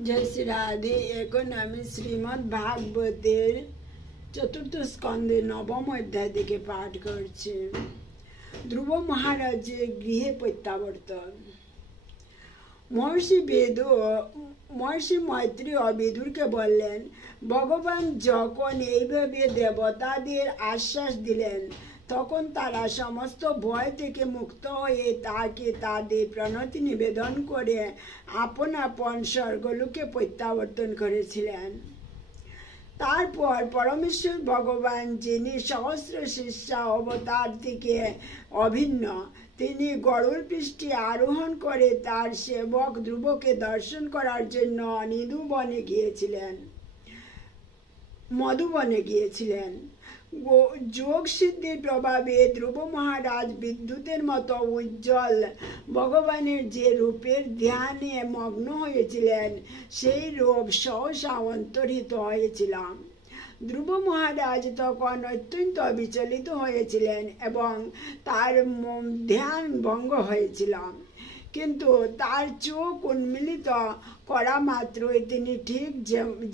जय श्री राधे। এখন আমি শ্রীমদ্ ভাগবতের চতুর্থ স্কন্ধে নবম অধ্যায় থেকে পাঠ করছি। ধ্রুব মহারাজের গৃহে প্রত্যাবর্তন। মহর্ষি মৈত্রী বিদুরকে বললেন, ভগবান যখন এইভাবে দেবতাদের আশ্বাস দিলেন তখন তারা সমস্ত ভয় থেকে মুক্ত হয়ে তাকে তাদের প্রণতি নিবেদন করে আপন আপন স্বর্গলোকে প্রত্যাবর্তন করেছিলেন। তারপর পরমেশ্বর ভগবান, যিনি সহস্র শিষ্যা অবতার থেকে অভিন্ন, তিনি গরুড় পৃষ্ঠে আরোহণ করে তার সেবক ধ্রুবকে দর্শন করার জন্য মধুবনে গিয়েছিলেন। যোগ সিদ্ধির প্রভাবে ধ্রুব মহারাজ বিদ্যুতের মতো উজ্জ্বল ভগবানের যে রূপের ধ্যানে মগ্ন হয়েছিলেন সেই রূপ সহসা অন্তর্হিত হয়েছিল। ধ্রুব মহারাজ তখন অত্যন্ত বিচলিত হয়েছিলেন এবং তার ধ্যান ভঙ্গ হয়েছিল, কিন্তু তার চোখ উন্মিলিত করা মাত্রই তিনি ঠিক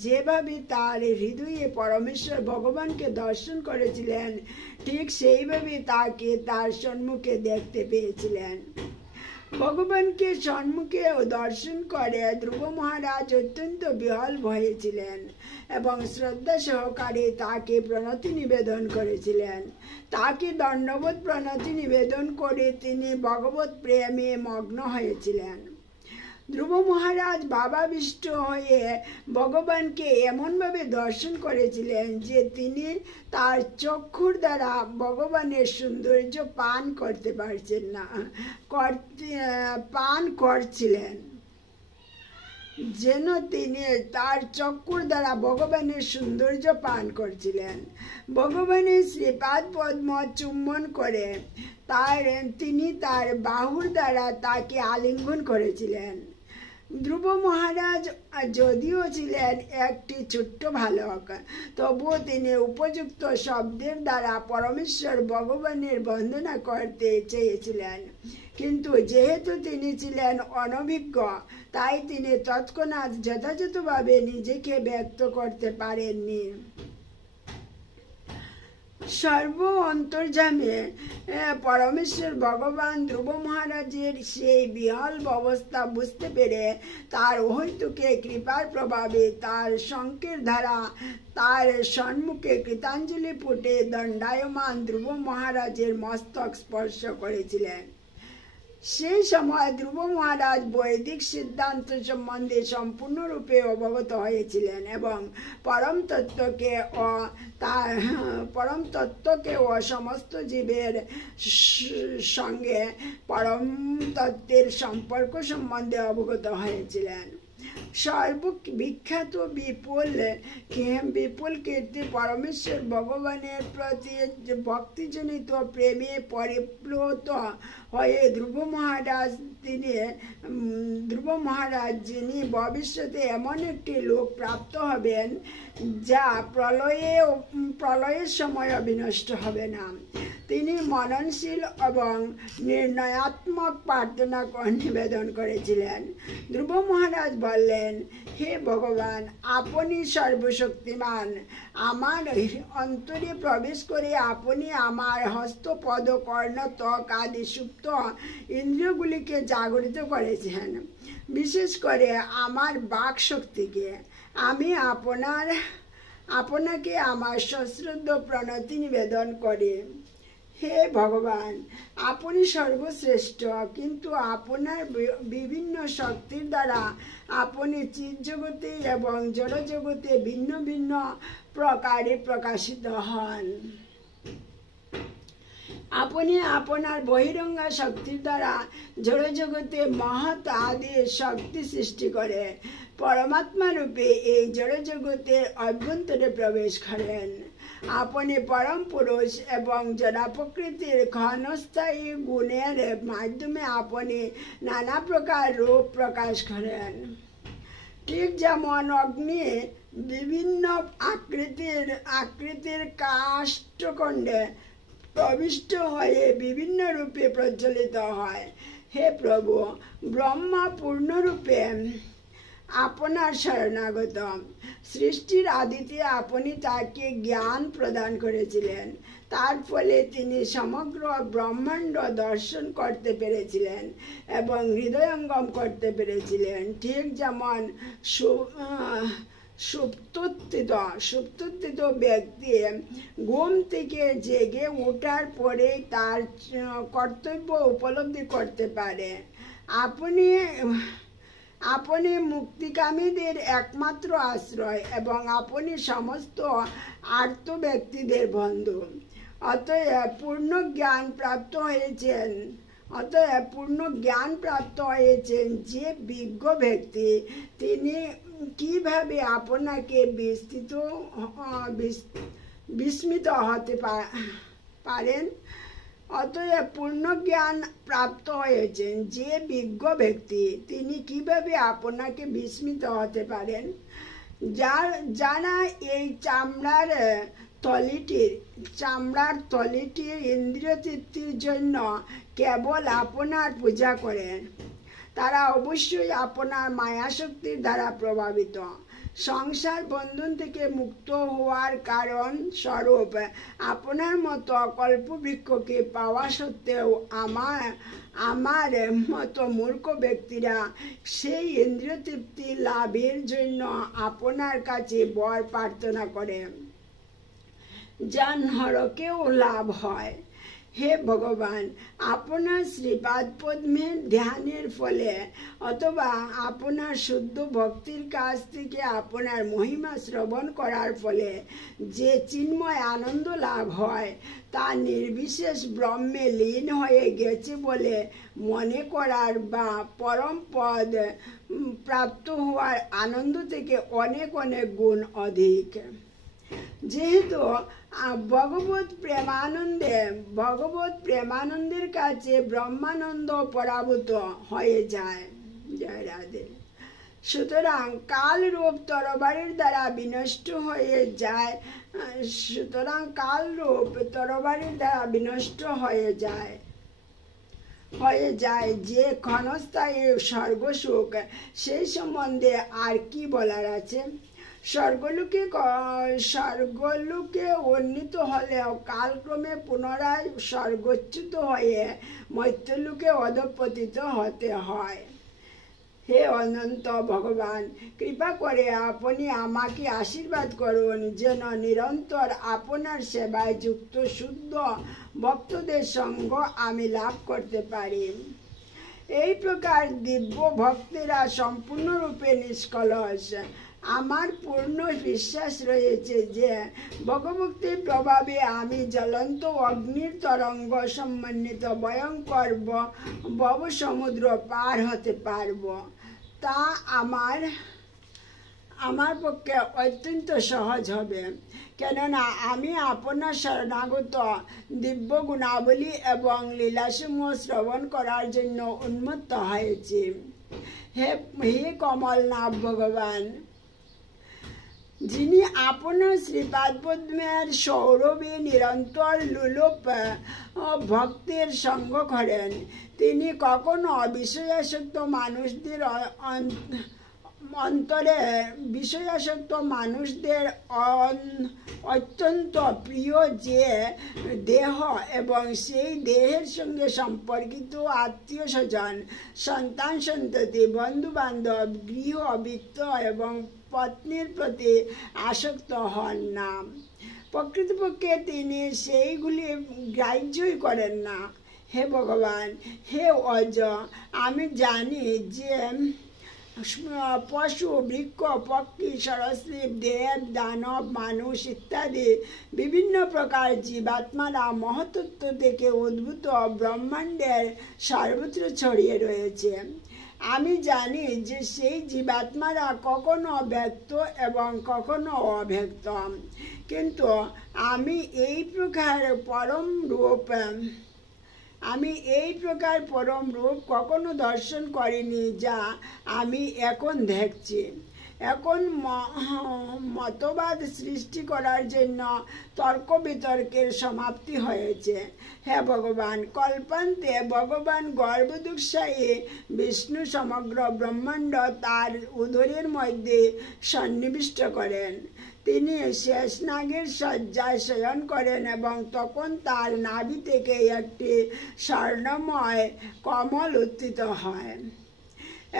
যেভাবে তার হৃদয়ে পরমেশ্বর ভগবানকে দর্শন করেছিলেন ঠিক সেইভাবে তাকে তার সম্মুখে দেখতে পেয়েছিলেন। ভগবানকে সম্মুখে দর্শন করে ধ্রুব মহারাজ অত্যন্ত বিহ্বল হয়েছিলেন এবং শ্রদ্ধা সহকারে তাকে প্রণতি নিবেদন করেছিলেন। তাকে দণ্ডবোধ প্রণতি নিবেদন করে তিনি ভগবত প্রেমে মগ্ন হয়েছিলেন। ধ্রুব মহারাজ ভাবাবিষ্ট হয়ে ভগবানকে এমনভাবে দর্শন করেছিলেন যে তিনি তার চক্ষুর দ্বারা ভগবানের সৌন্দর্য পান করছিলেন, যেন তিনি তার চক্ষুর দ্বারা ভগবানের সৌন্দর্য পান করছিলেন। ভগবানের শ্রীপাদ পদ্ম চুম্বন করে তিনি তার বাহুর দ্বারা তাকে আলিঙ্গন করেছিলেন। ধ্রুব মহারাজ যদিও ছিলেন একটি ছোট্ট বালক, তবুও তিনি উপযুক্ত শব্দের দ্বারা পরমেশ্বর ভগবানের বন্দনা করতে চেয়েছিলেন, কিন্তু যেহেতু তিনি ছিলেন অনভিজ্ঞ তাই তিনি তৎক্ষণাৎ যথাযথভাবে নিজেকে ব্যক্ত করতে পারেননি। সর্ব অন্তর্যামী পরমেশ্বর ভগবান ধ্রুব মহারাজের সেই বিহ্বল অবস্থা বুঝতে পেরে তার অহৈতুকে কৃপার প্রভাবে তার শঙ্খের দ্বারা তার সম্মুখে কৃতাঞ্জলি পুটে দণ্ডায়মান ধ্রুব মহারাজের মস্তক স্পর্শ করেছিলেন। সেই সময় ধ্রুব মহারাজ বৈদিক সিদ্ধান্ত সম্বন্ধে সম্পূর্ণরূপে অবগত হয়েছিলেন এবং পরম তত্ত্বকে ও সমস্ত জীবের সঙ্গে পরম তত্ত্বের সম্পর্ক সম্বন্ধে অবগত হয়েছিলেন। সর্ববিখ্যাত বিপুল কীর্তি পরমেশ্বর ভগবানের প্রতি ভক্তিজনিত প্রেমে পরিপ্লুত হয়ে ধ্রুব মহারাজ যিনি ভবিষ্যতে এমন একটি লোক প্রাপ্ত হবেন যা প্রলয়ের সময় বিনষ্ট হবে না, তিনি মননশীল এবং নির্ণয়াত্মক প্রার্থনা নিবেদন করেছিলেন। ধ্রুব মহারাজ বললেন, হে ভগবান, আপনি সর্বশক্তিমান, আমার অন্তরে প্রবেশ করে আপনি আমার হস্ত পদ কর্ণ ত্বক আদি সুপ্ত ইন্দ্রিয়গুলিকে জাগরিত করেছেন, বিশেষ করে আমার বাক শক্তিকে। আমি আপনাকে আমার সশ্রদ্ধ প্রণতি নিবেদন করি। হে ভগবান, আপনি সর্বশ্রেষ্ঠ, কিন্তু আপনার বিভিন্ন শক্তির দ্বারা আপনি চিৎজগতে এবং জড়জগতে ভিন্ন ভিন্ন প্রকারে প্রকাশিত হন। আপনি আপনার বহিরঙ্গা শক্তির দ্বারা জড়জগতে মহৎ আদি শক্তি সৃষ্টি করে পরমাত্মা রূপে এই জড়জগতের অভ্যন্তরে প্রবেশ করেন। আপনি পরম পুরুষ এবং জড় প্রকৃতির ক্ষণস্থায়ী গুণের মাধ্যমে আপনি নানা প্রকার রূপ প্রকাশ করেন। ঠিক যেমন অগ্নি বিভিন্ন আকৃতির কাষ্ঠখণ্ডে প্রবিষ্ট হয়ে বিভিন্ন রূপে প্রজ্বলিত হয়, হে প্রভু, ব্রহ্মা পূর্ণরূপে আপনার শরণাগত। সৃষ্টির আদিতে আপনি তাকে জ্ঞান প্রদান করেছিলেন, তার ফলে তিনি সমগ্র ব্রহ্মাণ্ড দর্শন করতে পেরেছিলেন এবং হৃদয়ঙ্গম করতে পেরেছিলেন। ঠিক যেমন সুপ্তোত্থিত ব্যক্তি ঘুম থেকে জেগে ওঠার পরে তার কর্তব্য উপলব্ধি করতে পারে। আপনি মুক্তিকামীদের একমাত্র আশ্রয় এবং আপনি সমস্ত আর্ত ব্যক্তিদের বন্ধু। অতএব পূর্ণ জ্ঞান প্রাপ্ত হয়েছেন যে বিজ্ঞ ব্যক্তি, তিনি কিভাবে আপনাকে বিস্মিত হতে পারেন। অতএব পূর্ণ জ্ঞান প্রাপ্ত হয়েছেন যে বিজ্ঞ ব্যক্তি, তিনি কিভাবে আপনাকে বিস্মিত হতে পারেন। যারা এই চামড়ার তলিটির ইন্দ্রিয় তৃপ্তির জন্য কেবল আপনার পূজা করেন, তারা অবশ্যই আপনার মায়াশক্তির দ্বারা প্রভাবিত। সংসার বন্ধন থেকে মুক্ত হওয়ার কারণ স্বরূপ আপনার মতো কল্পবৃক্ষকে পাওয়া সত্ত্বেও আমার মতো মূর্খ ব্যক্তিরা সেই ইন্দ্রিয় তৃপ্তি লাভের জন্য আপনার কাছে বর প্রার্থনা করে, যা নরকেও লাভ হয়। হে ভগবান, আপনার শ্রীপাদ পদ্মের ধ্যানের ফলে অথবা আপনার শুদ্ধ ভক্তির কাছ থেকে আপনার মহিমা শ্রবণ করার ফলে যে চিন্ময় আনন্দ লাভ হয়, তা নির্বিশেষ ব্রহ্মে লীন হয়ে গেছে বলে মনে করার বা পরম পদ প্রাপ্ত হওয়ার আনন্দ থেকে অনেক অনেক গুণ অধিক। যেহেতু ভগবত প্রেমানন্দের কাছে ব্রহ্মানন্দ পরাভূত হয়ে যায়। জয় রাধে। সুতরাং কাল রূপ তরবারির দ্বারা বিনষ্ট হয়ে যায় যে ক্ষণস্থায়ী স্বর্গসুখ, সেই সম্বন্ধে আর কি বলার আছে। স্বর্গলোকে উন্নীত হলেও কালক্রমে পুনরায় স্বর্গচ্যুত হয়ে মর্ত্যলোকে অধঃপতিত হতে হয়। হে অনন্ত ভগবান, কৃপা করে আপনি আমাকে আশীর্বাদ করুন যেন নিরন্তর আপনার সেবায় যুক্ত শুদ্ধ ভক্তদের সঙ্গ আমি লাভ করতে পারি। এই প্রকার দিব্য ভক্তেরা সম্পূর্ণরূপে নিষ্কলস। আমার পূর্ণ বিশ্বাস রয়েছে যে ভগবক্তির প্রভাবে আমি জ্বলন্ত অগ্নির তরঙ্গ সমন্বিত ভয়ঙ্কর ভব সমুদ্র পার হতে পারব। তা আমার পক্ষে অত্যন্ত সহজ হবে, কেননা আমি আপনার শরণাগত দিব্য গুণাবলী এবং লীলাসমূহ শ্রবণ করার জন্য উন্মত্ত হয়েছি। হে কমলনাভ ভগবান, যিনি আপনার শ্রীপাদপদ্মের সৌরভে নিরন্তর লোলুপ ভক্তের সঙ্গ করেন, তিনি কখনো মানুষদের অত্যন্ত প্রিয় যে দেহ এবং সেই দেহের সঙ্গে সম্পর্কিত আত্মীয় স্বজন, সন্তান সন্ততি, বন্ধু বান্ধব, গৃহ বৃত্ত এবং পত্নীর প্রতি আসক্ত হন না। প্রকৃতপক্ষে তিনি সেইগুলি গ্রাহ্যই করেন না। হে ভগবান, হে অজ, আমি জানি যে পশু, বৃক্ষ, পক্ষী, সরীসৃপ, দেব, দানব, মানুষ ইত্যাদি বিভিন্ন প্রকার জীবাত্মারা মহত্ত্ব থেকে উদ্ভূত ব্রহ্মাণ্ডের সর্বত্র ছড়িয়ে রয়েছে। আমি জানি যে সেই জীবাত্মারা কখনো ব্যক্ত এবং কখনো অব্যক্ত, কিন্তু আমি এই প্রকার পরম রূপ কখনো দর্শন করিনি যা আমি এখন দেখছি। এখন মতবাদ সৃষ্টি করার জন্য তর্ক বিতর্কের সমাপ্তি হয়েছে। হে ভগবান, কল্পান্তে ভগবান গর্ভদুঃসায়ী বিষ্ণু সমগ্র ব্রহ্মাণ্ড তার উদরের মধ্যে সন্নিবিষ্ট করেন। তিনি শেষনাগের শয্যায় শয়ন করেন এবং তখন তার নাভি থেকে একটি স্বর্ণময় কমল উত্থিত হয়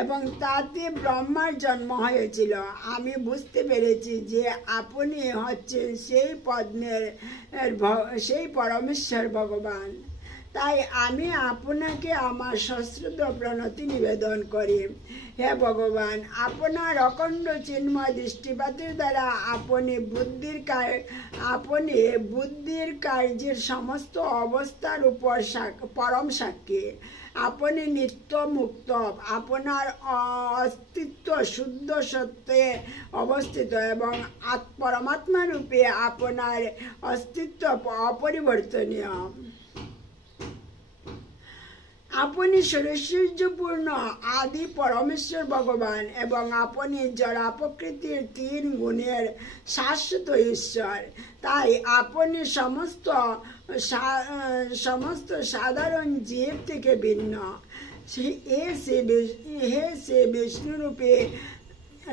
এবং তাতে ব্রহ্মার জন্ম হয়েছিল। আমি বুঝতে পেরেছি যে আপনি হচ্ছেন সেই পরমেশ্বর ভগবান। তাই আমি আপনাকে আমার সশ্রদ্ধ প্রণতি নিবেদন করি। হে ভগবান, আপনার অখণ্ড চিন্ময় দৃষ্টিপাতের দ্বারা আপনি বুদ্ধির কার্যের সমস্ত অবস্থার উপর পরম সাক্ষী। আপনি নিত্য মুক্ত, আপনার অস্তিত্ব শুদ্ধ সত্যে অবস্থিত এবং পরমাত্মা রূপে আপনার অস্তিত্ব অপরিবর্তনীয়। আপনি ঐশ্বর্যপূর্ণ আদি পরমেশ্বর ভগবান এবং আপনি জড়া প্রকৃতির 3 গুণের শাশ্বত ঈশ্বর। তাই আপনি সমস্ত সাধারণ জীব থেকে ভিন্ন।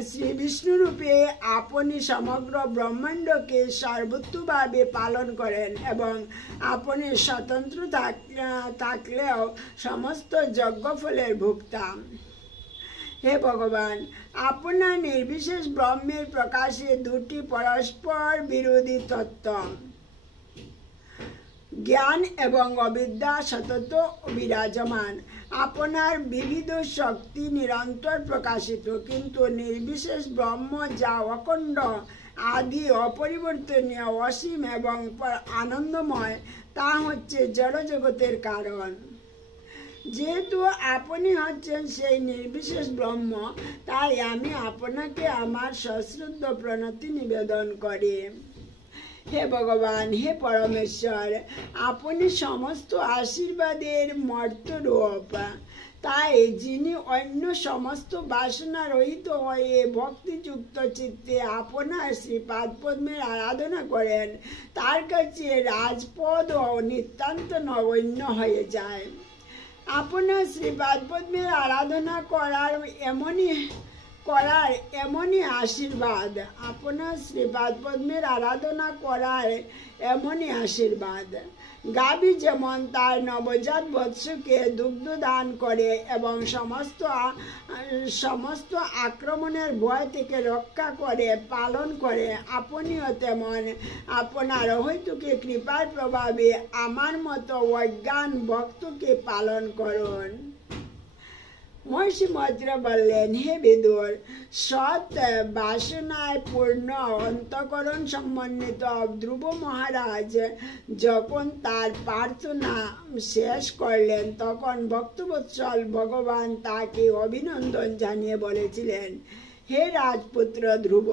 শ্রী বিষ্ণুরূপে আপনি সমগ্র ব্রহ্মাণ্ডকে সর্বত্রভাবে পালন করেন এবং আপনি স্বতন্ত্র থাকলেও সমস্ত যজ্ঞফলের ভোক্তা। হে ভগবান, আপনার নির্বিশেষ ব্রহ্মের প্রকাশে 2টি পরস্পর বিরোধী তত্ত্ব, জ্ঞান এবং অবিদ্যা সতত বিরাজমান। আপনার বিবিধ শক্তি নিরন্তর প্রকাশিত, কিন্তু নির্বিশেষ ব্রহ্ম যা অখণ্ড আদি অপরিবর্তনীয় অসীম এবং আনন্দময়, তা হচ্ছে জড়জগতের কারণ। যেহেতু আপনি হচ্ছেন সেই নির্বিশেষ ব্রহ্ম, তাই আমি আপনাকে আমার সশ্রদ্ধ প্রণতি নিবেদন করি। হে ভগবান, হে পরমেশ্বর, আপনি সমস্ত আশীর্বাদের মর্তরূপ। তাই যিনি অন্য সমস্ত বাসনা রহিত হয়ে ভক্তিযুক্ত চিত্তে আপনার শ্রীপাদপদ্মের আরাধনা করেন, তার কাছে রাজপদ ও নিতান্ত নগণ্য হয়ে যায়। আপনার শ্রীপাদপদ্মের আরাধনা করার এমনই আশীর্বাদ, আপনার শ্রীপাদপদ্মের আরাধনা করার এমনই আশীর্বাদ। গাভী যেমন তার নবজাত বৎসকে দুগ্ধ দান করে এবং সমস্ত আক্রমণের ভয় থেকে রক্ষা করে পালন করে, আপনিও তেমন আপনার অহৈতুকী কৃপার প্রভাবে আমার মতো অজ্ঞান ভক্তকে পালন করুন। মহর্ষি মৈত্র বললেন, হে বিদুর, সৎ বাসনায় পূর্ণ অন্তঃকরণ সমন্বিত ধ্রুব মহারাজ যখন তার প্রার্থনা শেষ করলেন, তখন ভক্তবৎসল ভগবান তাকে অভিনন্দন জানিয়ে বলেছিলেন, হে রাজপুত্র ধ্রুব,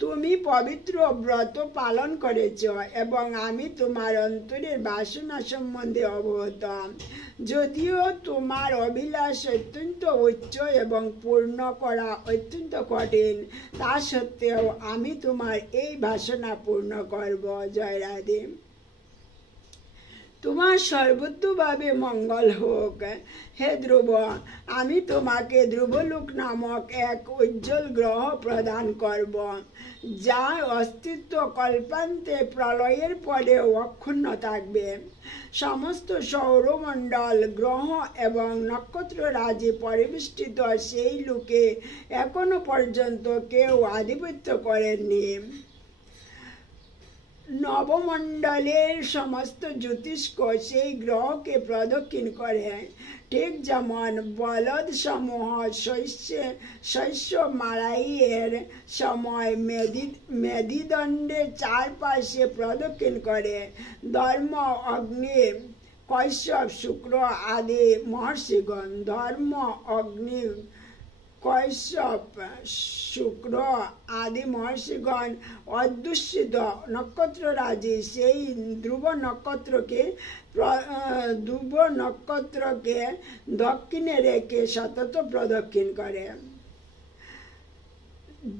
তুমি পবিত্র ব্রত পালন করেছ এবং আমি তোমার অন্তরের বাসনা সম্বন্ধে অবগত। যদিও তোমার অভিলাষ অত্যন্ত উচ্চ এবং পূর্ণ করা অত্যন্ত কঠিন, তা সত্ত্বেও আমি তোমার এই বাসনা পূর্ণ করব। জয় রাধে। তোমার সর্বত্রভাবে মঙ্গল হোক। হে ধ্রুব, আমি তোমাকে ধ্রুবলোক নামক এক উজ্জ্বল গ্রহ প্রদান করব, যার অস্তিত্ব কল্পান্তে প্রলয়ের পরেও অক্ষুণ্ণ থাকবে। সমস্ত সৌরমণ্ডল, গ্রহ এবং নক্ষত্ররাজি পরিবেষ্টিত সেই লোকে এখনো পর্যন্ত কেউ আধিপত্য করেননি। নবমণ্ডলের সমস্ত জ্যোতিষ্ক সেই গ্রহকে প্রদক্ষিণ করে, ঠিক যেমন বলদ সমূহ শস্য মাড়াইয়ের সময় মেদিদণ্ডের চারপাশে প্রদক্ষিণ করে। ধর্ম, অগ্নি, কশ্যপ, শুক্র আদি মহর্ষিগণ, অধ্যুষিত নক্ষত্ররাজি সেই ধ্রুব নক্ষত্রকে দক্ষিণে রেখে সতত প্রদক্ষিণ করে।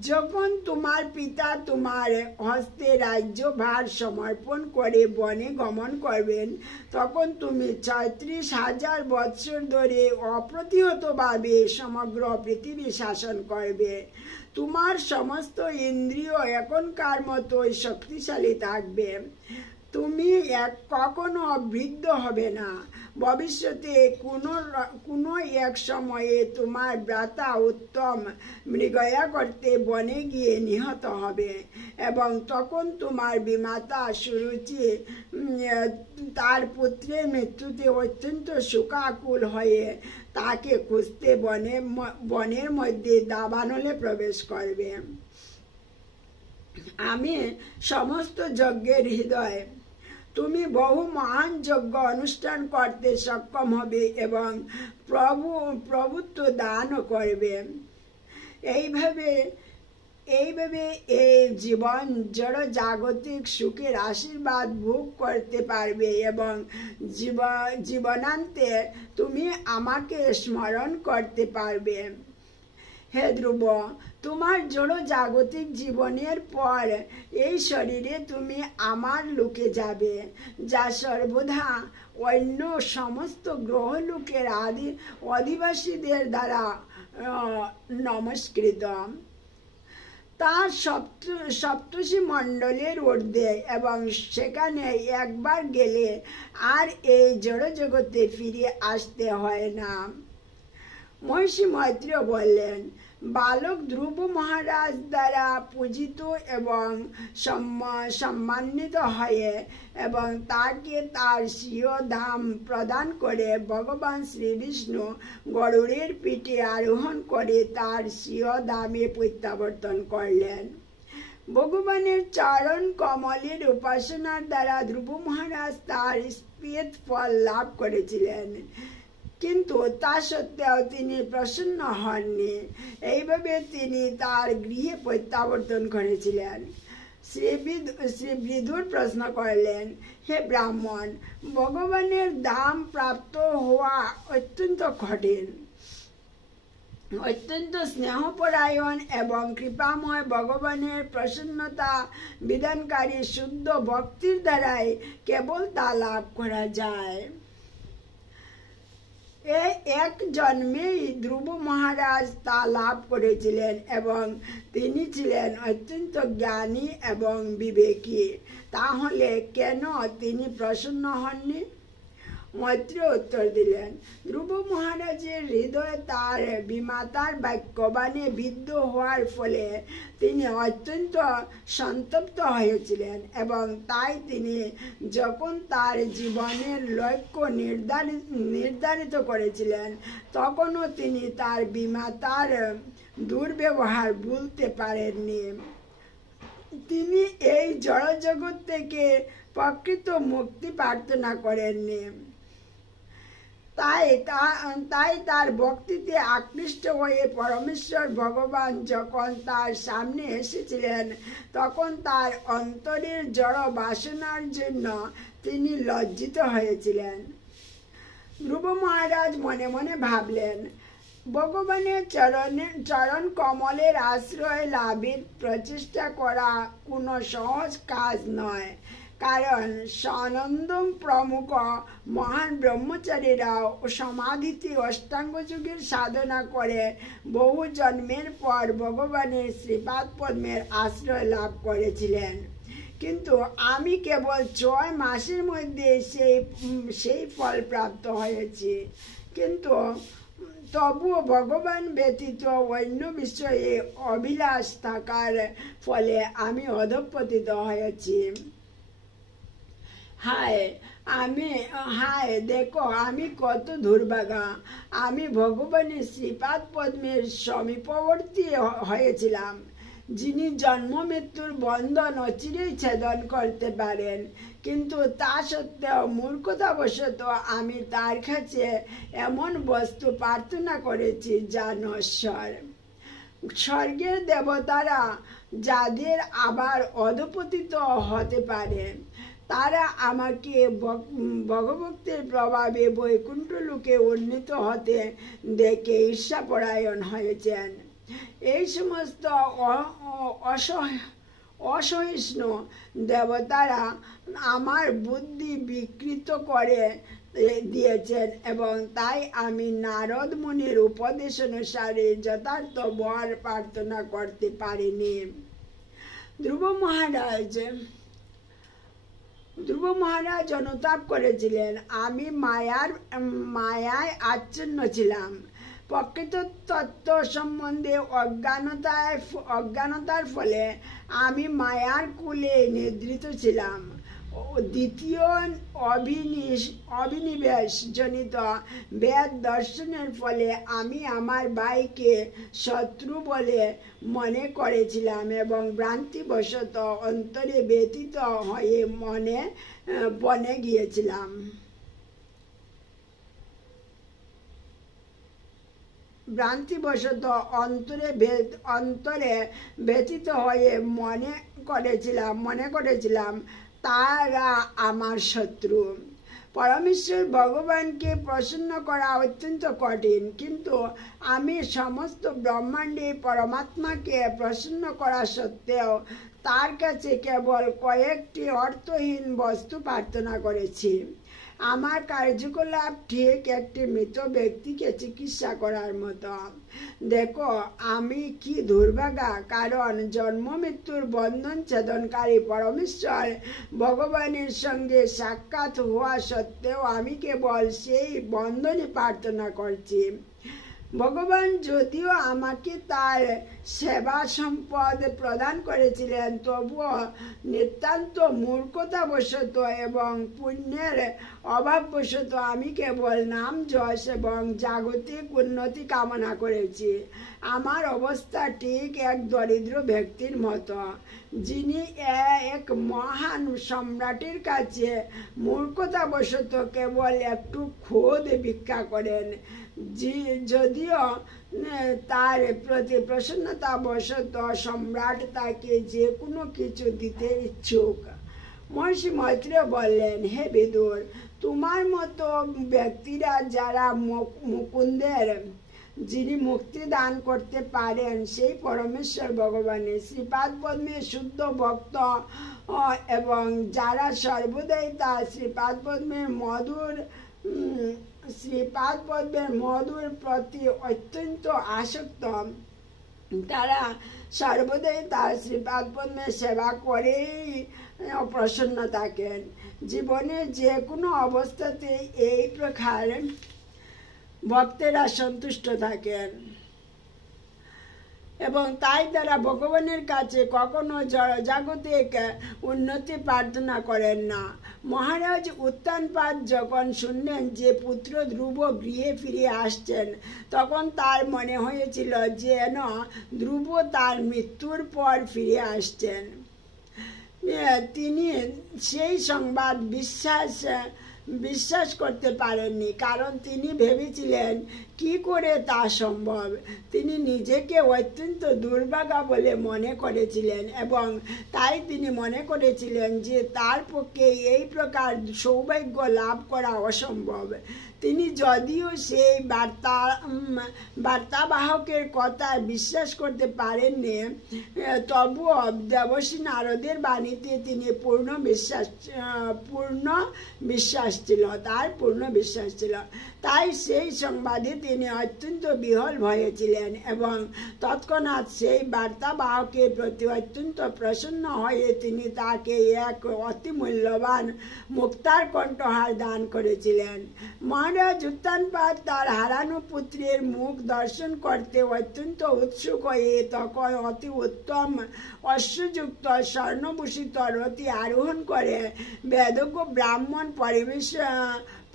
যখন তোমার পিতা তোমার হস্তে রাজ্যভার সমর্পণ করে বনে গমন করবেন, তখন তুমি ৩৬,০০০ বৎসর ধরে অপ্রতিহতভাবে সমগ্র পৃথিবী শাসন করবে। তোমার সমস্ত ইন্দ্রিয় এখনকার মতোই শক্তিশালী থাকবে। তুমি কখনো বৃদ্ধ হবে না। ভবিষ্যতে কোনো এক সময়ে তোমার ভ্রাতা উত্তম মৃগয়া করতে বনে গিয়ে নিহত হবে, এবং তখন তোমার বিমাতা সুরুচি তার পুত্রের মৃত্যুতে অত্যন্ত শোকাকুল হয়ে তাকে খুঁজতে বনের মধ্যে দাবানলে প্রবেশ করবে। আমি সমস্ত যজ্ঞের হৃদয়। তুমি বহু মহান যজ্ঞ অনুষ্ঠান করতে সক্ষম হবে এবং প্রভুত্ব দানও করবে। এইভাবে এই জীবন জড় জাগতিক সুখের আশীর্বাদ ভোগ করতে পারবে এবং জীবনান্তে তুমি আমাকে স্মরণ করতে পারবে। হে ধ্রুব, তোমার জড় জাগতিক জীবনের পর এই শরীরে তুমি আমার লোকে যাবে, যা সর্বদা অন্য সমস্ত গ্রহলোকের অধিবাসীদের দ্বারা নমস্কৃত। তার সপ্তর্ষি মণ্ডলের ঊর্ধ্বে, এবং সেখানে একবার গেলে আর এই জড় জগতে ফিরে আসতে হয় না। মহর্ষি মৈত্রেয় বললেন, বালক ধ্রুব মহারাজ দ্বারা পূজিত এবং সম্মানিত হয়ে এবং তাকে তার স্বীয় ধাম প্রদান করে ভগবান শ্রীবিষ্ণু গরুড়ের পিঠে আরোহণ করে তার স্বীয় ধামে প্রত্যাবর্তন করলেন। ভগবানের চরণ কমলের উপাসনার দ্বারা ধ্রুব মহারাজ তার স্পেদ ফল লাভ করেছিলেন, কিন্তু তা সত্ত্বেও তিনি প্রসন্ন হননি। এইভাবে তিনি তার গৃহে প্রত্যাবর্তন করেছিলেন। শ্রী বিদুর প্রশ্ন করলেন, হে ব্রাহ্মণ, ভগবানের ধাম প্রাপ্ত হওয়া অত্যন্ত কঠিন। অত্যন্ত স্নেহপরায়ণ এবং কৃপাময় ভগবানের প্রসন্নতা বিধানকারী শুদ্ধ ভক্তির দ্বারাই কেবল তা লাভ করা যায়। এক জন্মেই ধ্রুব মহারাজ তা লাভ করেছিলেন এবং তিনি ছিলেন অত্যন্ত জ্ঞানী এবং বিবেকী। তাহলে কেন তিনি প্রসন্ন হননি? মৈত্রেয় উত্তর দিলেন, ধ্রুব মহারাজের হৃদয়ে তার বিমাতার বাক্যবাণে বিদ্ধ হওয়ার ফলে তিনি অত্যন্ত সন্তপ্ত হয়েছিলেন, এবং তাই তিনি যখন তার জীবনের লক্ষ্য নির্ধারিত করেছিলেন, তখনও তিনি তার বিমাতার দুর্ব্যবহার ভুলতে পারেননি। তিনি এই জড়জগৎ থেকে প্রকৃত মুক্তি প্রার্থনা করেননি। তাই তার ভক্তিতে আকৃষ্ট হয়ে পরমেশ্বর ভগবান যখন তার সামনে এসেছিলেন, তখন তার অন্তরের জড় বাসনার জন্য তিনি লজ্জিত হয়েছিলেন। ধ্রুব মহারাজ মনে মনে ভাবলেন, ভগবানের চরণ কমলের আশ্রয় লাভের প্রচেষ্টা করা কোনো সহজ কাজ নয়, কারণ সনন্দম প্রমুখ মহান ব্রহ্মচারীরাও সমাধিতে অষ্টাঙ্গ যুগের সাধনা করে বহু জন্মের পর ভগবানের শ্রীপাদ পদ্মের আশ্রয় লাভ করেছিলেন, কিন্তু আমি কেবল 6 মাসের মধ্যে সেই ফল প্রাপ্ত হয়েছি। কিন্তু তবুও ভগবান ব্যতীত অন্য বিষয়ে অভিলাষ থাকার ফলে আমি অধঃপতিত হয়েছি। হায় দেখো, আমি কত দুর্ভাগা। আমি ভগবানের শ্রীপাদ পদ্মের সমীপবর্তী হয়েছিলাম, যিনি জন্ম মৃত্যুর বন্ধন অচিরেই ছেদন করতে পারেন, কিন্তু তা সত্ত্বেও মূর্খতাবশত আমি তার কাছে এমন বস্তু প্রার্থনা করেছি যা নশ্বর। স্বর্গের দেবতারা যাদের আবার অধঃপতিত হতে পারে, তারা আমাকে ভগভক্তের প্রভাবে বৈকুণ্ঠ লোকে উন্নীত হতে দেখে ঈর্ষাপরায়ণ হয়েছেন। এই সমস্ত অসহিষ্ণু দেবতারা আমার বুদ্ধি বিকৃত করে দিয়েছেন এবং তাই আমি নারদ মুনির উপদেশ অনুসারে যথার্থ বর প্রার্থনা করতে পারিনি। ধ্রুব মহারাজ অনুতাপ করেছিলেন, আমি মায়ায় আচ্ছন্ন ছিলাম। প্রকৃত তত্ত্ব সম্বন্ধে অজ্ঞানতার ফলে আমি মায়ার কুলে নিদ্রিত ছিলাম। দ্বিতীয় অভিনিবেশ জনিত বেদ দর্শনের ফলে আমি আমার ভাইকে শত্রু বলে মনে করেছিলাম এবং ভ্রান্তিবশত অন্তরে ব্যতীত হয়ে বনে গিয়েছিলাম। ভ্রান্তিবশত অন্তরে ব্যতীত হয়ে মনে করেছিলাম তারা আমার শত্রু। পরমেশ্বর ভগবানকে প্রসন্ন করা অত্যন্ত কঠিন, কিন্তু আমি সমস্ত ব্রহ্মাণ্ডে পরমাত্মাকে প্রসন্ন করা সত্ত্বেও তার কাছে কেবল কয়েকটি অর্থহীন বস্তু প্রার্থনা করেছি। আমার কার্যকলাপ ঠিক একটি মৃত ব্যক্তিকে চিকিৎসা করার মতো। দেখো আমি কি দুর্ভাগা, কারণ জন্ম মৃত্যুর বন্ধন ছেদনকারী পরমেশ্বর ভগবানের সঙ্গে সাক্ষাৎ হওয়া সত্ত্বেও আমি কেবল সেই বন্ধনে প্রার্থনা করছি। ভগবান যদিও আমাকে তার সেবা সম্পদ প্রদান করেছিলেন, তবুও নিতান্ত মূর্খতাবশত এবং পুণ্যের অভাববশত আমি কেবল নাম যশ এবং জাগতিক উন্নতি কামনা করেছি। আমার অবস্থা ঠিক এক দরিদ্র ব্যক্তির মতো, যিনি এক মহান সম্রাটের কাছে মূর্খতাবশত কেবল একটু খোদ ভিক্ষা করেন, যদিও তার প্রতি প্রসন্নতাবশত সম্রাট তাকে যে কোনো কিছু দিতে ইচ্ছুক। মহর্ষি মৈত্রেয় বললেন, হে বিদুর, তোমার মতো ব্যক্তিরা যারা মুকুন্দের, যিনি মুক্তি দান করতে পারেন সেই পরমেশ্বর ভগবানের শ্রীপাদ পদ্মের শুদ্ধ ভক্ত এবং যারা সর্বদাই তার শ্রীপাদ পদ্মের মধুর প্রতি অত্যন্ত আসক্ত, তারা সর্বদাই তার শ্রীপাদ পদ্মের সেবা করেই প্রসন্ন থাকেন। জীবনের যে কোনো অবস্থাতে এই প্রকার ভক্তেরা সন্তুষ্ট থাকেন এবং তাই তারা ভগবানের কাছে কখনো জড়জাগতিক উন্নতি প্রার্থনা করেন না। মহারাজ উত্তানপাদ যখন শুনলেন যে পুত্র ধ্রুব গৃহে ফিরে আসছেন, তখন তার মনে হয়েছিল যেন ধ্রুব তার মৃত্যুর পর ফিরে আসছেন। তিনি সেই সংবাদ বিশ্বাস করতে পারেননি, কারণ তিনি ভেবেছিলেন কি করে তা সম্ভব। তিনি নিজেকে অত্যন্ত দুর্ভাগা বলে মনে করেছিলেন এবং তাই তিনি মনে করেছিলেন যে তার পক্ষে এই প্রকার সৌভাগ্য লাভ করা অসম্ভব। তিনি যদিও সেই বার্তাবাহকের কথা বিশ্বাস করতে পারেননি, তবুও দেবর্ষি নারদের বাণীতে তিনি পূর্ণ বিশ্বাস ছিল। তাই সেই সংবাদে তিনি অত্যন্ত বিহ্বল হয়েছিলেন এবং তৎক্ষণাৎ সেই বার্তাবাহকের প্রতি অত্যন্ত প্রসন্ন হয়ে তিনি তাকে এক অতি মূল্যবান মুক্তার কণ্ঠহার দান করেছিলেন। মহারাজ উত্তানপাদ তার হারানো পুত্রের মুখ দর্শন করতে অত্যন্ত উৎসুক হয়ে তখন অতি উত্তম অশ্বযুক্ত স্বর্ণভূষিত রথে আরোহণ করে বেদজ্ঞ ব্রাহ্মণ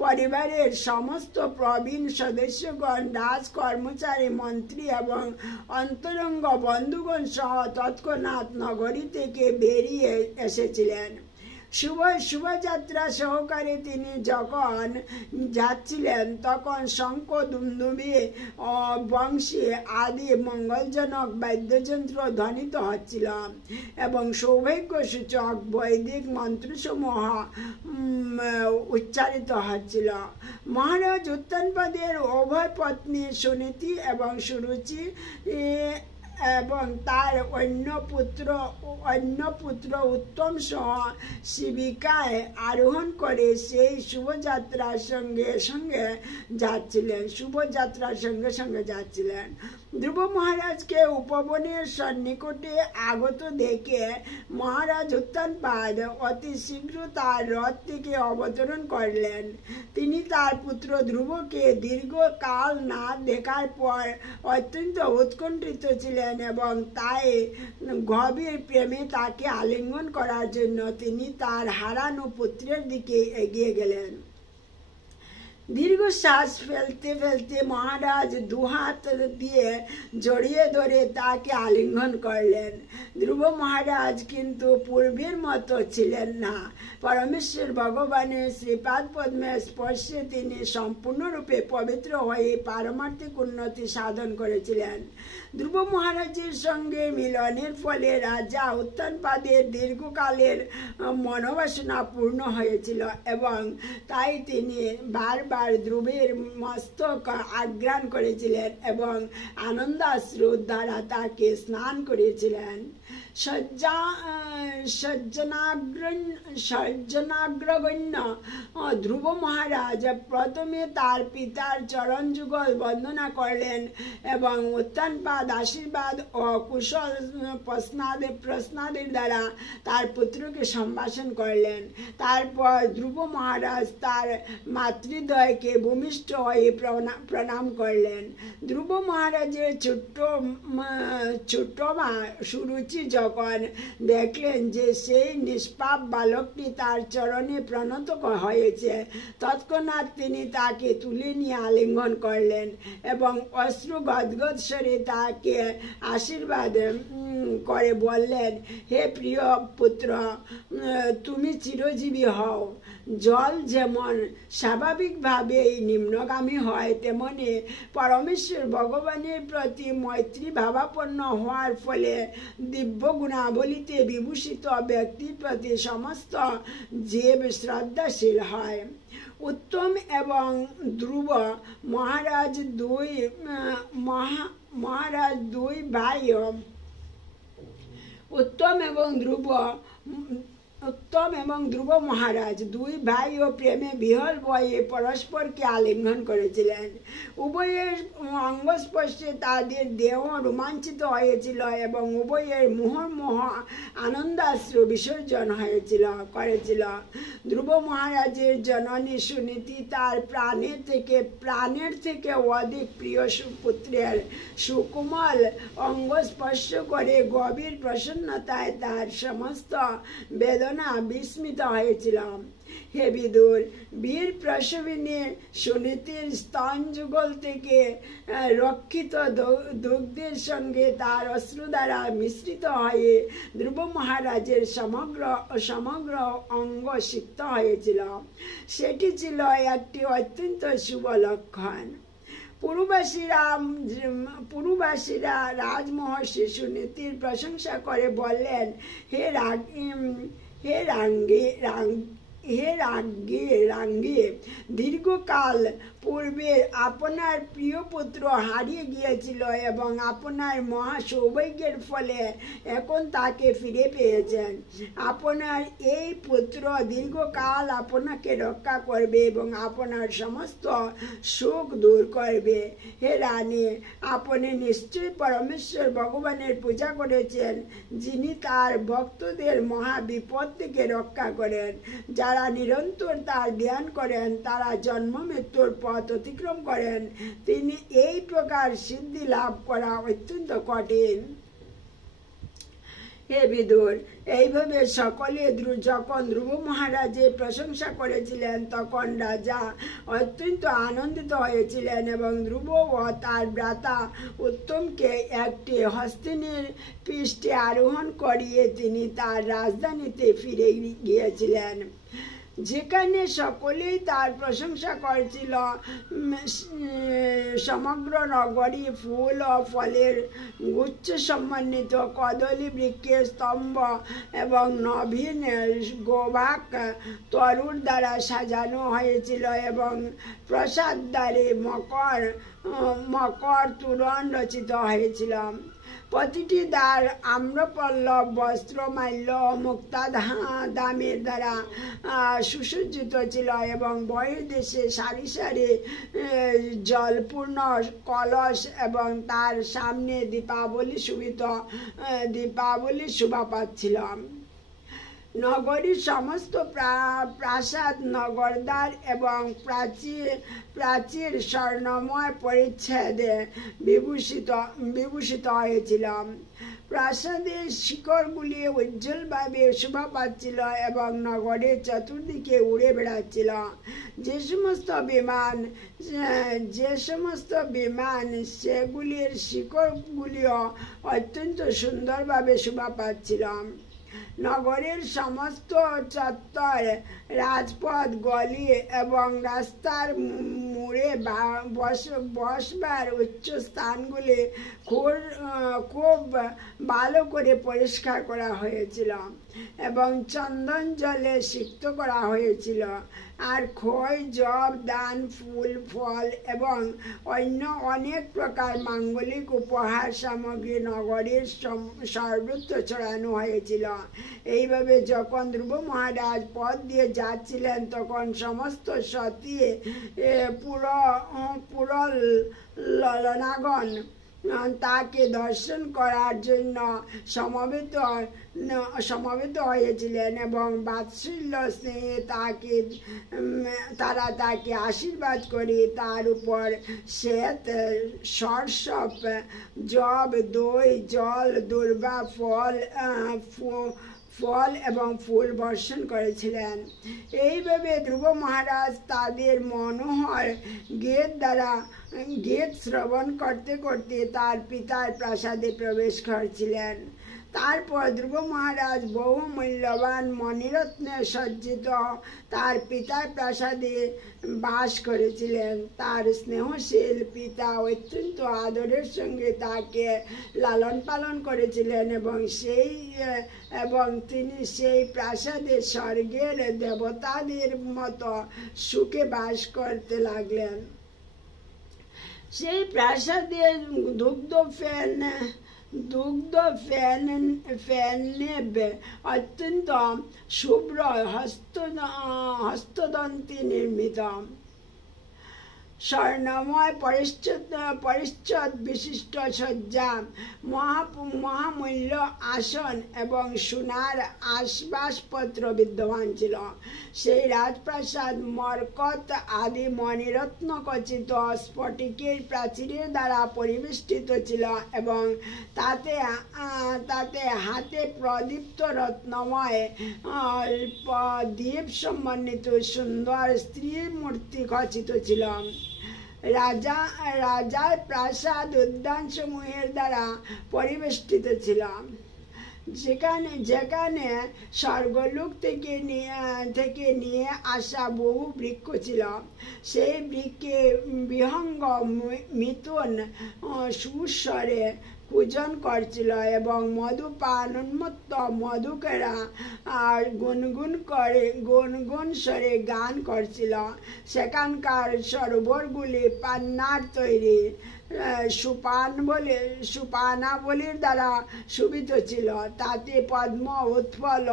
পরিবারের সমস্ত প্রবীণ সদস্যগণ, রাজ কর্মচারী, মন্ত্রী এবং অন্তরঙ্গ বন্ধুগণ সহ তৎক্ষণাৎ নগরী থেকে বেরিয়ে এসেছিলেন। শুভযাত্রা সহকারে তিনি যখন যাচ্ছিলেন তখন শঙ্খ দুমদুমি বংশী আদি মঙ্গলজনক বাদ্যযন্ত্র ধ্বনিত হচ্ছিল এবং সৌভাগ্য সূচক বৈদিক মন্ত্রসমূহ উচ্চারিত হচ্ছিল। মহারাজ উত্তানপাদের উভয় পত্নী সুনীতি এবং সুরুচি এবং তার অন্য পুত্র উত্তম সহ শিবিকায় আরোহণ করে সেই শুভযাত্রার সঙ্গে যাচ্ছিলেন। ধ্রুব মহারাজকে উপবনের সন্নিকটে আগত দেখে মহারাজ উত্তানপাদ অতি শীঘ্র তার রথ থেকে অবতরণ করলেন। তিনি তার পুত্র ধ্রুবকে দীর্ঘকাল না দেখার পর অত্যন্ত উৎকণ্ঠিত ছিলেন এবং তাই গভীর প্রেমে তাকে আলিঙ্গন করার জন্য তিনি তার হারানো পুত্রের দিকে এগিয়ে গেলেন। দীর্ঘশ্বাস ফেলতে ফেলতে মহারাজ দুহাত দিয়ে জড়িয়ে ধরে তাকে আলিঙ্গন করলেন। ধ্রুব মহারাজ কিন্তু পূর্বের মতো ছিলেন না। পরমেশ্বর ভগবানের শ্রীপাদ পদ্মের স্পর্শে তিনি সম্পূর্ণরূপে পবিত্র হয়ে পারমার্থিক উন্নতি সাধন করেছিলেন। ধ্রুব মহারাজের সঙ্গে মিলনের ফলে রাজা উত্তানপাদের দীর্ঘকালের মনোবাসনা পূর্ণ হয়েছিল এবং তাই তিনি বারবার ধ্রুবের মস্তক আঘ্রাণ করেছিলেন এবং আনন্দাশ্রু দ্বারা তাকে স্নান করেছিলেন। সজ্জনাগ্রগণ্য ধ্রুব মহারাজ প্রথমে তার পিতার চরণ যুগল বন্দনা করলেন এবং উত্তানপাদ আশীর্বাদ ও কুশল প্রশ্নাদের দ্বারা তার পুত্রকে সম্ভাষণ করলেন। তারপর ধ্রুব মহারাজ তার মাতৃদ্বয়কে ভূমিষ্ঠ হয়ে প্রণাম করলেন। ধ্রুব মহারাজের ছোট্ট মা সুরুচি যখন দেখলেন যে সেই নিষ্পাপ বালকটি তার চরণে প্রণত হয়েছে, তৎক্ষণাৎ তিনি তাকে তুলে নিয়ে আলিঙ্গন করলেন এবং অশ্রু গদগদ স্বরে তাকে আশীর্বাদ করে বললেন, হে প্রিয় পুত্র, তুমি চিরজীবী হও। জল যেমন স্বাভাবিকভাবেই নিম্নগামী হয়, তেমনি পরমেশ্বর ভগবানের প্রতি মৈত্রী ভাবাপন্ন হওয়ার ফলে দিব্য গুণাবলীতে বিভূষিত ব্যক্তির প্রতি সমস্ত জীব শ্রদ্ধাশীল হয়। উত্তম এবং ধ্রুব মহারাজ দুই ভাই উত্তম এবং ধ্রুব মহারাজ দুই ভাই ও প্রেমে বিহল বয়ে পরস্পরকে আলিঙ্গন করেছিলেন। উভয়ের অঙ্গস্পর্শে তাদের দেহ রোমাঞ্চিত হয়েছিল এবং উভয়ের মুহুর্মুহ আনন্দাশ্রু বিসর্জন করেছিল। ধ্রুব মহারাজের জননী সুনীতি তার প্রাণের থেকে অধিক প্রিয় সুপুত্রের সুকোমল অঙ্গস্পর্শ করে গভীর প্রসন্নতায় তার সমস্ত বেদনা বিস্মিত হয়েছিলাম। হে বিদুর, বীর প্রসবিনী সুনীতির স্তন যুগল থেকে রক্ষিত দুগ্ধের সঙ্গে তার অশ্রু দ্বারা মিশ্রিত হয়ে ধ্রুব মহারাজের সমগ্র অঙ্গ সিক্ত হয়েছিল। সেটি ছিল একটি অত্যন্ত শুভ লক্ষণ। পুরুবাসীরা রাজমহর্ষি সুনীতির প্রশংসা করে বললেন, হে রাঙ্গি, দীর্ঘকাল পূর্বে আপনার প্রিয় পুত্র হারিয়ে গিয়েছিল এবং আপনার মহা সৌভাগ্যের ফলে এখন তাকে ফিরে পেয়েছেন। আপনার এই পুত্র দীর্ঘকাল আপনাকে রক্ষা করবে এবং আপনার সমস্ত সুখ দূর করবে। হে রানী, আপনি নিশ্চয়ই পরমেশ্বর ভগবানের পূজা করেছেন, যিনি তার ভক্তদের মহা বিপদ থেকে রক্ষা করেন। যারা নিরন্তর তার ধ্যান করেন তারা জন্ম মৃত্যুর পথ অতিক্রম করেন। তিনি এই প্রকার সিদ্ধি লাভ করা অত্যন্ত কঠিন। হে বিদুর, এইভাবে সকলে যখন ধ্রুব মহারাজের প্রশংসা করেছিলেন তখন রাজা অত্যন্ত আনন্দিত হয়েছিলেন এবং ধ্রুব ও তার ভ্রাতা উত্তমকে একটি হস্তিনীর পৃষ্ঠে আরোহণ করিয়ে তিনি তার রাজধানীতে ফিরে গিয়েছিলেন, যেখানে সকলেই তার প্রশংসা করেছিল। সমগ্র নগরী ফুল ও ফলের গুচ্ছ সমন্বিত কদলী বৃক্ষের স্তম্ভ এবং নবীন গোবাক তরুর দ্বারা সাজানো হয়েছিল এবং প্রসাদ দ্বারে মকর তোরণ রচিত হয়েছিল। প্রতিটি দ্বার আম্রপল্লব বস্ত্র মাল্য ও মুক্তা দামের দ্বারা সুসজ্জিত ছিল এবং বহির্দেশে সারি সারি জলপূর্ণ কলস এবং তার সামনে দীপাবলি শোভা পাচ্ছিল। নগরীর সমস্ত প্রাসাদ, নগরদ্বার এবং প্রাচীর স্বর্ণময় পরিচ্ছদে বিভূষিত হয়েছিল। প্রাসাদের শিখরগুলি উজ্জ্বলভাবে শোভা পাচ্ছিল এবং নগরের চতুর্দিকে উড়ে বেড়াচ্ছিল। যে সমস্ত বিমান সেগুলির শিখরগুলিও অত্যন্ত সুন্দরভাবে শোভা পাচ্ছিল। নগরের সমস্ত চত্বর, রাজপথ, গলি এবং রাস্তার মোড়ে বসবার উচ্চ স্থানগুলি খুব ভালো করে পরিষ্কার করা হয়েছিল এবং চন্দন জলে সিক্ত করা হয়েছিল। আর খই, জব, দান, ফুল, ফল এবং অন্য অনেক প্রকার মাঙ্গলিক উপহার সামগ্রী নগরীর সর্বত্র ছড়ানো হয়েছিল। এইভাবে যখন ধ্রুব মহারাজ পথ দিয়ে যাচ্ছিলেন তখন সমস্ত সতী পুরল ললনাগণ তাকে দর্শন করার জন্য সমবেত হয়েছিলেন এবং বাৎসল্য স্নেহে তারা তাকে আশীর্বাদ করে তার উপর শ্বেত, সরসপ, জব, দই, জল, দুর্বা, ফল এবং ফুল বর্ষণ করেছিলেন। এইভাবে ধ্রুব মহারাজ তাদের মনোহর গীত শ্রবণ করতে করতে তার পিতার প্রাসাদে প্রবেশ করছিলেন। তারপর ধ্রুব মহারাজ বহু মূল্যবান মণিরত্নে সজ্জিত তার পিতার প্রাসাদে বাস করেছিলেন। তার স্নেহশীল পিতা অত্যন্ত আদরের সঙ্গে তাকে লালন পালন করেছিলেন এবং তিনি সেই প্রাসাদে স্বর্গের দেবতাদের মতো সুখে বাস করতে লাগলেন। সেই প্রাসাদের দুগ্ধ ফেনেব অত্যন্ত শুভ্র হস্তদন্তি নির্মিত, স্বর্ণময় পরিচ্ছদ বিশিষ্ট শয্যা, মহামূল্য আসন এবং সোনার আসবাবপত্র বিদ্যমান ছিল। সেই রাজপ্রাসাদ মরকত আদি মণিরত্ন খচিত স্ফটিকের প্রাচীরের দ্বারা পরিবেষ্টিত ছিল এবং তাতে হাতে প্রদীপ্ত রত্নময় দ্বীপ সমন্বিত সুন্দর স্ত্রীর মূর্তি খচিত ছিল। রাজার প্রাসাদ উদ্যান সমূহের দ্বারা পরিবেষ্টিত ছিল, যেখানে স্বর্গলোক থেকে নিয়ে আসা বহু বৃক্ষ ছিল। সেই বৃক্ষে বিহঙ্গ মিথুন সুস্বরে পূজন করছিল এবং মধুপান উন্মত্ত মধুকেরা আর গুনগুন স্বরে গান করছিল। সেখানকার সরোবরগুলি পান্নার তৈরি সুপানাবলীর দ্বারা শোভিত ছিল। তাতে পদ্ম, উৎপল,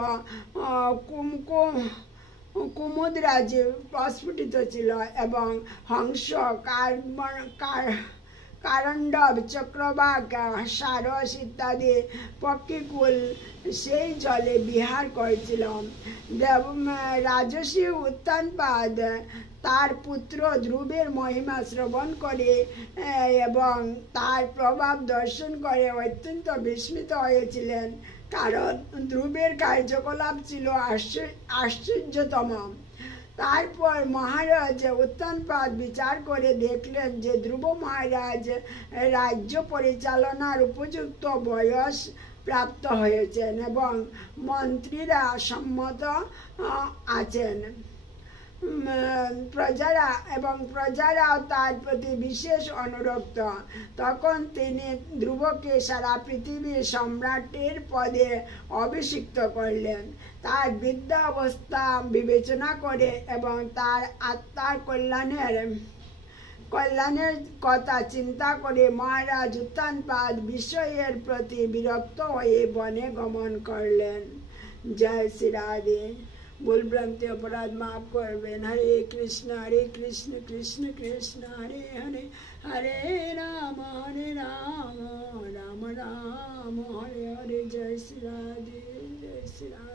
কুমুদরাজি প্রস্ফুটিত ছিল এবং হংস, কারণ্ডব, চক্রবাক, সারস ইত্যাদি পক্ষীকুল সেই জলে বিহার করছিল। রাজসী উত্তানপাদ তার পুত্র ধ্রুবের মহিমা শ্রবণ করে এবং তার প্রভাব দর্শন করে অত্যন্ত বিস্মিত হয়েছিলেন, কারণ ধ্রুবের কার্যকলাপ ছিল আশ্চর্যতম। তারপর মহারাজ উত্তানপাদ বিচার করে দেখলেন যে ধ্রুব মহারাজ রাজ্য পরিচালনার উপযুক্ত বয়স প্রাপ্ত হয়েছেন এবং মন্ত্রীরা সম্মত আছেন। প্রজারাও তার প্রতি বিশেষ অনুরক্ত। তখন তিনি ধ্রুবকে সারা পৃথিবীর সম্রাটের পদে অভিষিক্ত করলেন। তার বৃদ্ধা অবস্থা বিবেচনা করে এবং তার আত্মার কল্যাণের কথা চিন্তা করে মহারাজ উত্তানপাদ বিষয়ের প্রতি বিরক্ত হয়ে বনে গমন করলেন। জয় শ্রী রাধে। ভুল ভ্রান্তি অপরাধ মাফ করবেন। হরে কৃষ্ণ কৃষ্ণ কৃষ্ণ হরে হরে, হরে রাম রাম রাম হরে হরে। জয় শ্রী রাধে, জয় শ্রী রাধে।